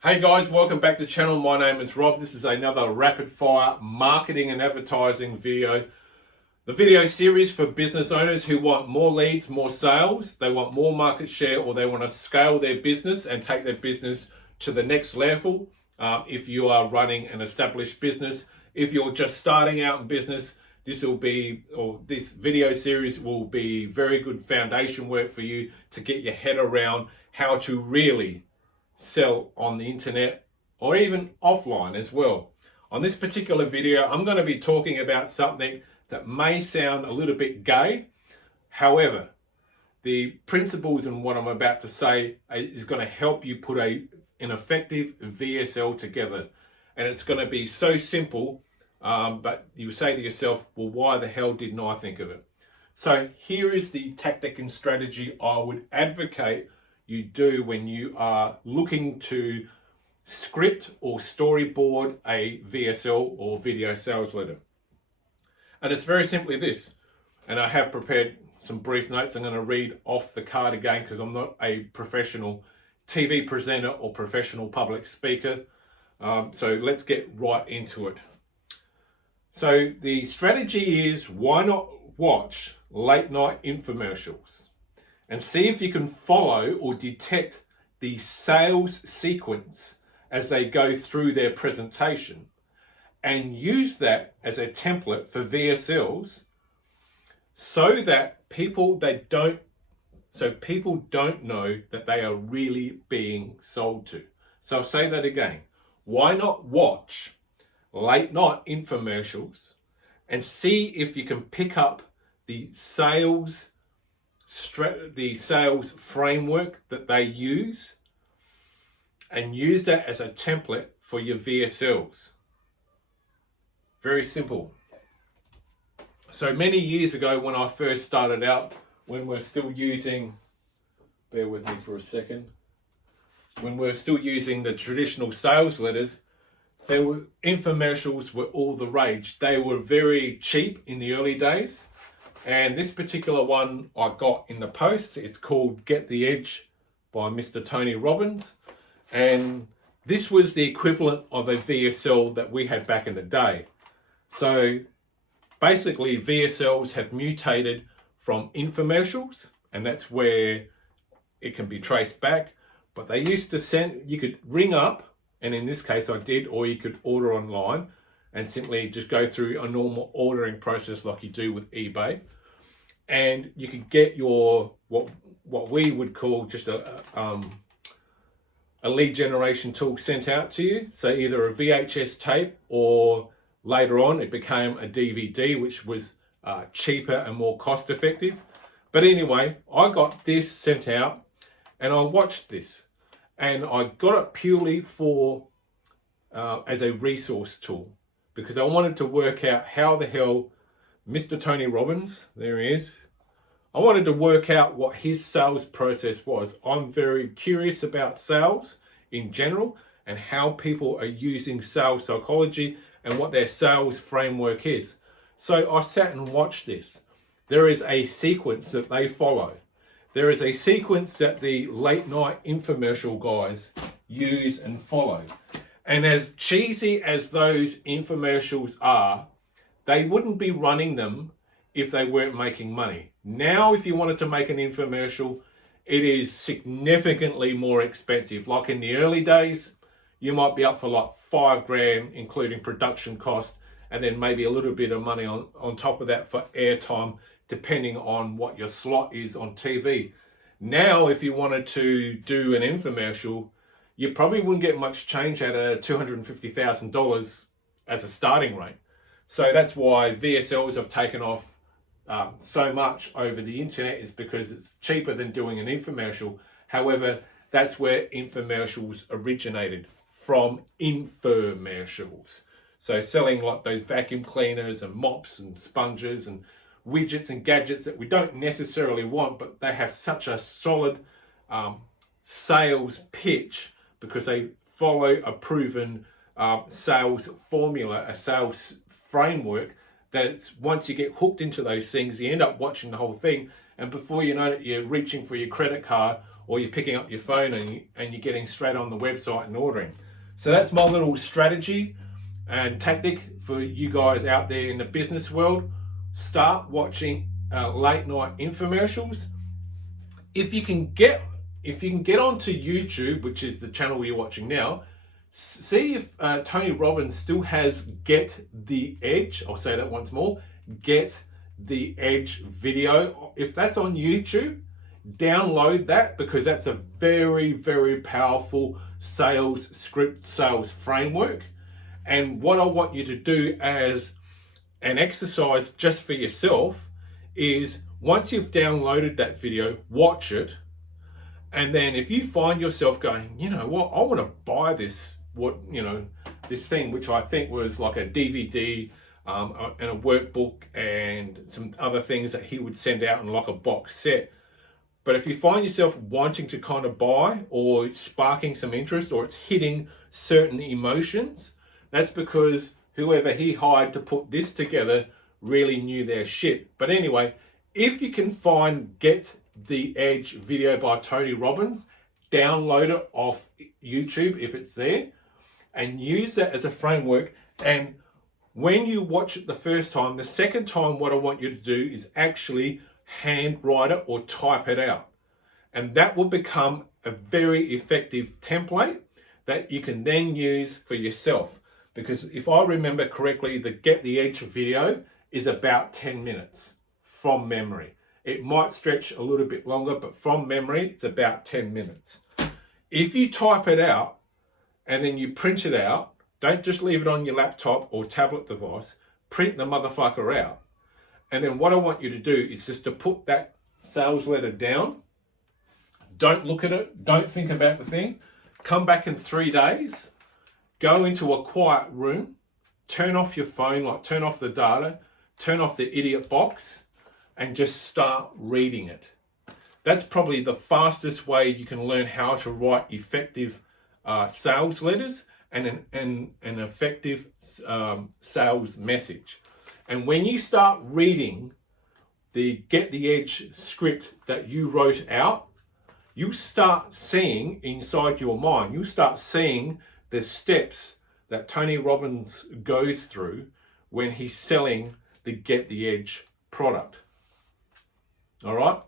Hey guys, welcome back to the channel. My name is Rob. This is another rapid fire marketing and advertising video. The video series for business owners who want more leads, more sales, they want more market share, or they want to scale their business and take their business to the next level. If you are running an established business, if you're just starting out in business, this video series will be very good foundation work for you to get your head around how to really sell on the internet or even offline as well. On this particular video, I'm going to be talking about something that may sound a little bit gay. However, the principles in what I'm about to say is going to help you put an effective VSL together. And it's going to be so simple, but you say to yourself, well, why the hell didn't I think of it? So here is the tactic and strategy I would advocate you do when you are looking to script or storyboard a VSL or video sales letter. And it's very simply this, and I have prepared some brief notes. I'm going to read off the card again because I'm not a professional TV presenter or professional public speaker. So let's get right into it. So the strategy is, why not watch late night infomercials and see if you can follow or detect the sales sequence as they go through their presentation and use that as a template for VSLs so that people don't know that they are really being sold to. So I'll say that again. Why not watch late night infomercials and see if you can pick up the sales framework that they use and use that as a template for your VSLs. Very simple. So many years ago when I first started out, when we're still using, bear with me for a second, when we're still using the traditional sales letters, infomercials were all the rage. They were very cheap in the early days. And this particular one I got in the post. It's called Get the Edge by Mr. Tony Robbins. And this was the equivalent of a VSL that we had back in the day. So basically VSLs have mutated from infomercials, and that's where it can be traced back. But they used to you could ring up, and in this case I did, or you could order online and simply just go through a normal ordering process like you do with eBay. And you could get your, what we would call just a lead generation tool sent out to you. So either a VHS tape, or later on it became a DVD, which was cheaper and more cost effective. But anyway, I got this sent out and I watched this, and I got it purely for as a resource tool, because I wanted to work out how the hell Mr. Tony Robbins, there he is, I wanted to work out what his sales process was. I'm very curious about sales in general and how people are using sales psychology and what their sales framework is. So I sat and watched this. There is a sequence that they follow. There is a sequence that the late night infomercial guys use and follow. And as cheesy as those infomercials are, they wouldn't be running them if they weren't making money. Now, if you wanted to make an infomercial, it is significantly more expensive. Like in the early days, you might be up for like $5,000, including production costs, and then maybe a little bit of money on top of that for airtime, depending on what your slot is on TV. Now, if you wanted to do an infomercial, you probably wouldn't get much change at a $250,000 as a starting rate. So that's why VSLs have taken off so much over the internet, is because it's cheaper than doing an infomercial. However, that's where infomercials originated, from infomercials. So selling like those vacuum cleaners and mops and sponges and widgets and gadgets that we don't necessarily want, but they have such a solid sales pitch because they follow a proven sales formula, a sales framework, that it's, once you get hooked into those things, you end up watching the whole thing, and before you know it, you're reaching for your credit card or you're picking up your phone and you're getting straight on the website and ordering. So that's my little strategy and tactic for you guys out there in the business world. Start watching late night infomercials. If you can get onto YouTube, which is the channel you're watching now, see if Tony Robbins still has Get the Edge. I'll say that once more. Get the Edge video. If that's on YouTube, download that, because that's a very, very powerful sales script, sales framework. And what I want you to do as an exercise just for yourself is, once you've downloaded that video, watch it. And then if you find yourself going, you know what, I want to buy this, this thing, which I think was like a DVD and a workbook and some other things that he would send out in like a box set. But if you find yourself wanting to kind of buy, or it's sparking some interest, or it's hitting certain emotions, that's because whoever he hired to put this together really knew their shit. But anyway, if you can find Get the Edge video by Tony Robbins, download it off YouTube if it's there, and use that as a framework. And when you watch it the first time, the second time, what I want you to do is actually handwrite it or type it out. And that will become a very effective template that you can then use for yourself. Because if I remember correctly, the Get the Edge video is about 10 minutes from memory. It might stretch a little bit longer, but from memory, it's about 10 minutes. If you type it out and then you print it out, don't just leave it on your laptop or tablet device, print the motherfucker out. And then what I want you to do is just to put that sales letter down. Don't look at it. Don't think about the thing. Come back in 3 days. Go into a quiet room. Turn off your phone, like turn off the data. Turn off the idiot box and just start reading it. That's probably the fastest way you can learn how to write effective sales letters and an effective sales message. And when you start reading the Get the Edge script that you wrote out, you start seeing inside your mind, you start seeing the steps that Tony Robbins goes through when he's selling the Get the Edge product. All right?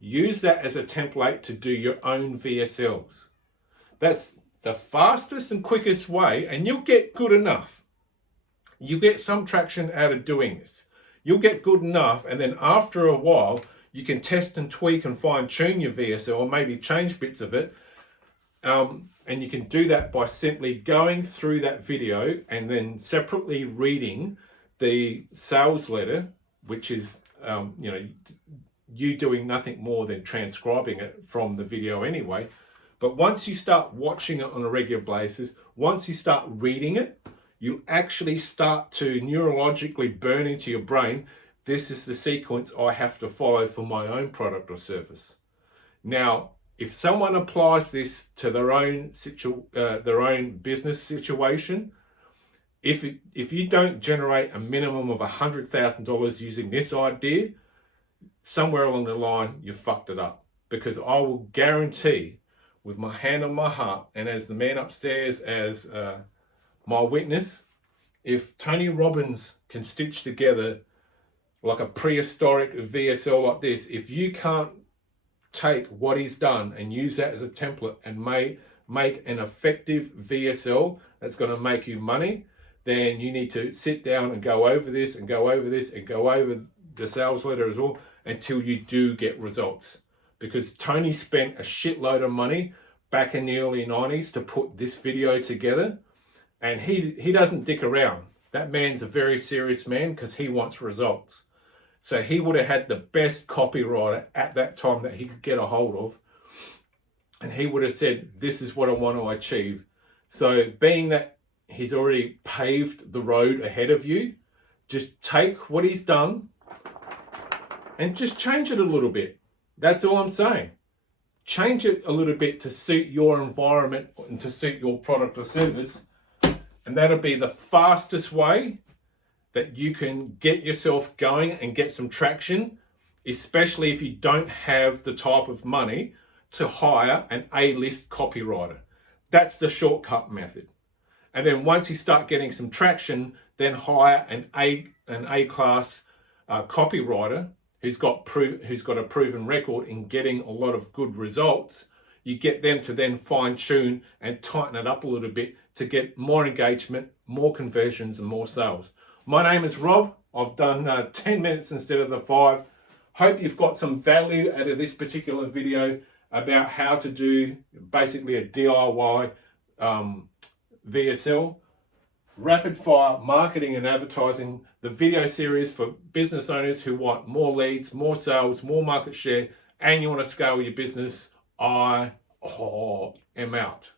Use that as a template to do your own VSLs. That's the fastest and quickest way, and you'll get good enough. You get some traction out of doing this. You'll get good enough, and then after a while, you can test and tweak and fine tune your VSL, or maybe change bits of it. And you can do that by simply going through that video and then separately reading the sales letter, which is, you doing nothing more than transcribing it from the video anyway. But once you start watching it on a regular basis, once you start reading it, you actually start to neurologically burn into your brain, this is the sequence I have to follow for my own product or service. Now, if someone applies this to their own business situation, if you don't generate a minimum of $100,000 using this idea, somewhere along the line, you fucked it up. Because I will guarantee, with my hand on my heart, and as the man upstairs as my witness, if Tony Robbins can stitch together like a prehistoric VSL like this, if you can't take what he's done and use that as a template and make an effective VSL that's going to make you money, then you need to sit down and go over this and go over this and go over the sales letter as well until you do get results. Because Tony spent a shitload of money back in the early 90s to put this video together, and he doesn't dick around. That man's a very serious man because he wants results. So he would have had the best copywriter at that time that he could get a hold of, and he would have said, this is what I want to achieve. So being that he's already paved the road ahead of you, just take what he's done and just change it a little bit. That's all I'm saying. Change it a little bit to suit your environment and to suit your product or service. And that'll be the fastest way that you can get yourself going and get some traction, especially if you don't have the type of money to hire an A-list copywriter. That's the shortcut method. And then once you start getting some traction, then hire an A-class copywriter who's got a proven record in getting a lot of good results. You get them to then fine tune and tighten it up a little bit to get more engagement, more conversions, and more sales. My name is Rob. I've done 10 minutes instead of the 5. Hope you've got some value out of this particular video about how to do basically a DIY VSL. Rapid fire marketing and advertising, the video series for business owners who want more leads, more sales, more market share, and you want to scale your business. I am out.